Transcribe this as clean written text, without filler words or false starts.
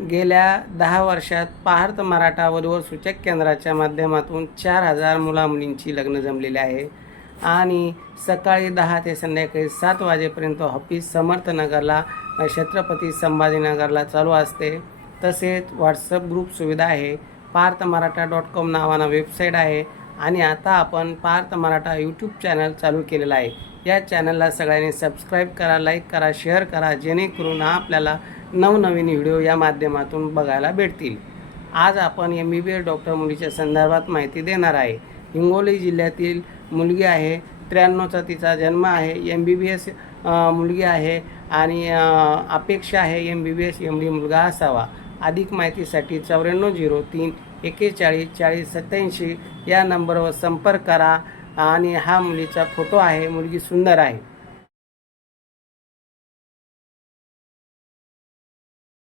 गेल्या 10 वर्षात पार्थ मराठा वधूवर सूचक केंद्राच्या माध्यमातून 4000 मुलामुलींची लग्न जमलेली आहे आणि सकाळी 10 ते संध्याकाळी 7 वाजेपर्यंत ऑफिस समर्थनगरला छत्रपती संभाजीनगरला चालू असते। तसेच व्हॉट्सअप ग्रुप सुविधा आहे। parthmarathha.com नावाना वेबसाईट आहे आणि आता आपण पार्थ मराठा यूट्यूब चॅनल चालू केलेला आहे। या चॅनलला सगळ्यांनी सबस्क्राईब करा, लाईक करा, शेअर करा, जेणेकरून आपल्याला नवनवीन व्हिडिओ या माध्यमातून बघायला भेटतील। आज आपण MBBS डॉक्टर मुलीच्या संदर्भात माहिती देणार आहे। हिंगोली जिल्ह्यातील मुलगी आहे, 93चा तिचा जन्म आहे, MBBS मुलगी आहे आणि अपेक्षा आहे MBBS MD मुलगा असावा। अधिक माहितीसाठी 9403 41 40 87 या नंबरवर संपर्क करा आणि हा मुलीचा फोटो आहे। मुलगी सुंदर आहे।